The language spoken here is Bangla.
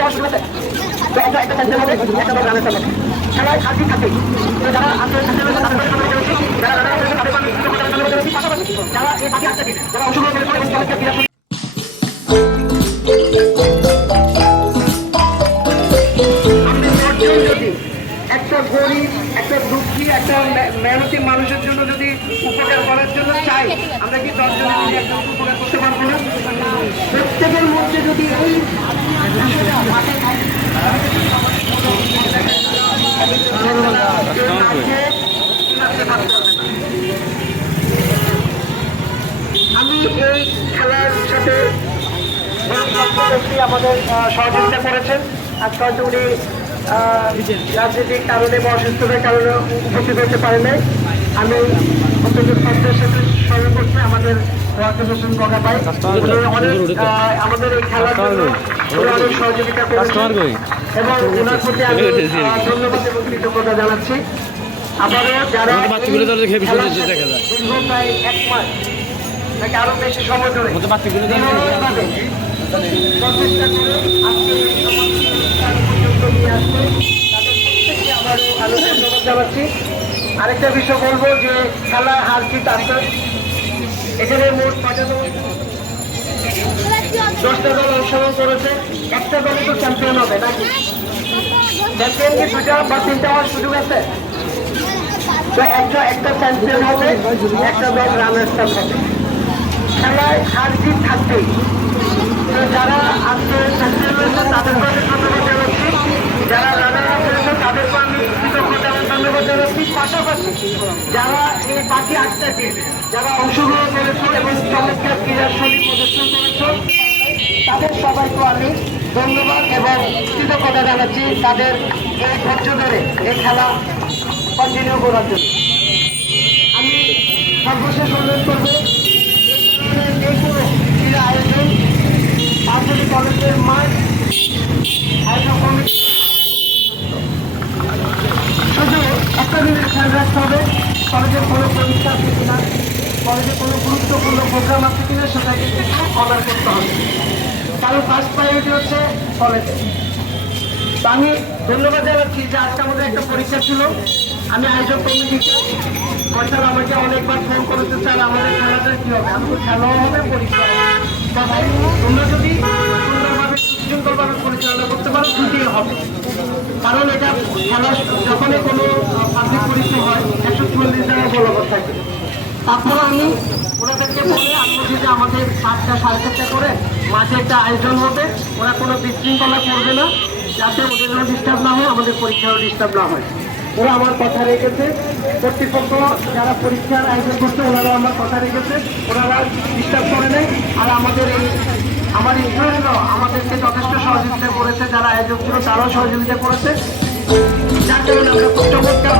দেওয়া শুরু হয়েছে। তো একটা সেন্সের মধ্যে একটা দল রানের সামনে খেলায় হারজিত থাকে। তো যারা আসলে সেন্সের মধ্যে তাদের সামনে করেছি, যারা রানার করেছে তাদের সামনে করেছি, পাশাপাশি যারা এই বাকি আটটাকে যারা অংশগ্রহণ করেছে এবং দলকে ক্রীড়া একটা গরিব, একটা দুঃখী, একটা মেহনতি মানুষের জন্য যদি উপকার করার জন্য চাই, আমরা কি 10 জনের যদি একটা উপকার করতে পারবো না? প্রত্যেকের মধ্যে যদি এই আমি এই খেলার সাথে আমাদের সহযোগিতা করেছেন। আজকে হয়তো উনি রাজনৈতিক কারণে বা অসুস্থতার কারণে উপস্থিত হতে পারে নাই। আমি অত্যন্ত শ্রদ্ধার সাথে স্মরণ করছি আমাদের হোসেন বগা ভাই, আমাদের এই খেলার জন্য অনেক সহযোগিতা করেছেন এবং ওনার প্রতি আমি ধন্যবাদ এবং কৃতজ্ঞতা জানাচ্ছি। আবারও যারা প্রায় 1 মাস নাকি আরো বেশি সময় ধরে প্রচেষ্টা করে আজকে পর্যন্ত নিয়ে আসবে তাদের প্রত্যেককে আবারও আমি ধন্যবাদ জানাচ্ছি। আরেকটা বিষয় বলবো যে খেলা হার জিত আছে, এখানে মোট 10টা দল অংশগ্রহণ করেছে। একটা দলে তো চ্যাম্পিয়ন হবে নাকি? চ্যাম্পিয়ন কি 2টা বা 3টা হওয়ার সুযোগ আছে? তো একটা চ্যাম্পিয়ন হবে, একটা দল রানার্স আপ হবে। খেলায় হার জিত থাকবেই। তো যারা আজকে চ্যাম্পিয়ন হয়েছে তাদেরকে আমি ধন্যবাদ জানাচ্ছি, যারা রানার আপ হয়েছে তাদেরকে আমি কৃতজ্ঞতা এবং ধন্যবাদ জানাচ্ছি। পাশাপাশি যারা এই বাকি 8টাকে যারা অংশগ্রহণ করেছে এবং চমৎকার ক্রীড়াশৈলী প্রদর্শন করেছে তাদের সবাইকে আমি ধন্যবাদ এবং কৃতজ্ঞতা জানাচ্ছি তাদের এই ধৈর্য ধরে এই খেলা কন্টিনিউ করার জন্য। আমি সর্বশেষ অনুরোধ করব যে কোনো ক্রীড়া আয়োজন পাঁচজনী কলেজের মাঠ আয়োজন কমিটি শুধু একটা জিনিস খেয়াল রাখতে হবে, কলেজের কোনো পরীক্ষা আছে কিনা, কলেজে কোনো গুরুত্বপূর্ণ প্রোগ্রাম আছে কিনা সেটাকে কিন্তু অর্ডার করতে হবে, কারণ ফার্স্ট প্রায়োরিটি হচ্ছে কলেজে। তো আমি ধন্যবাদ জানাচ্ছি যে আজকে আমাদের একটা পরীক্ষা ছিল। আমি আয়োজক কমিটিকে স্যার আমাকে অনেকবার ফোন করেছে, স্যার আমাদের খেলাটা কি হবে? আমাদের খেলাও হবে, পরীক্ষা হবে। তোমরা যদি সুন্দরভাবে সুশৃঙ্খলভাবে পরিচালনা করতে পারো দুটোই হবে, কারণ এটা খেলা যখনই কোনো পাবলিক পরীক্ষা হয় 144 জায়গায় বলবৎ থাকে। তারপরে আমি ওনাদেরকে বলে আনবো যে আমাদের 7টা 7:30 করে মাঠে একটা আয়োজন হবে, ওরা কোনো বিশৃঙ্খলা করবে না, যাতে ওদেরও ডিস্টার্ব না হয়, আমাদের পরীক্ষারও ডিস্টার্ব না হয়। ওরা আমার কথা রেখেছে, কর্তৃপক্ষ যারা পরীক্ষার আয়োজন করছে ওনারা আমার কথা রেখেছে, ওনারা ডিস্টার্ব করে নেই। আর আমাদের আমার ইন্টারভিউ আমাদেরকে যথেষ্ট সহযোগিতা করেছে, যারা আয়োজক ছিল তারাও সহযোগিতা করেছে, যার কারণে আমরা খুব চমৎকার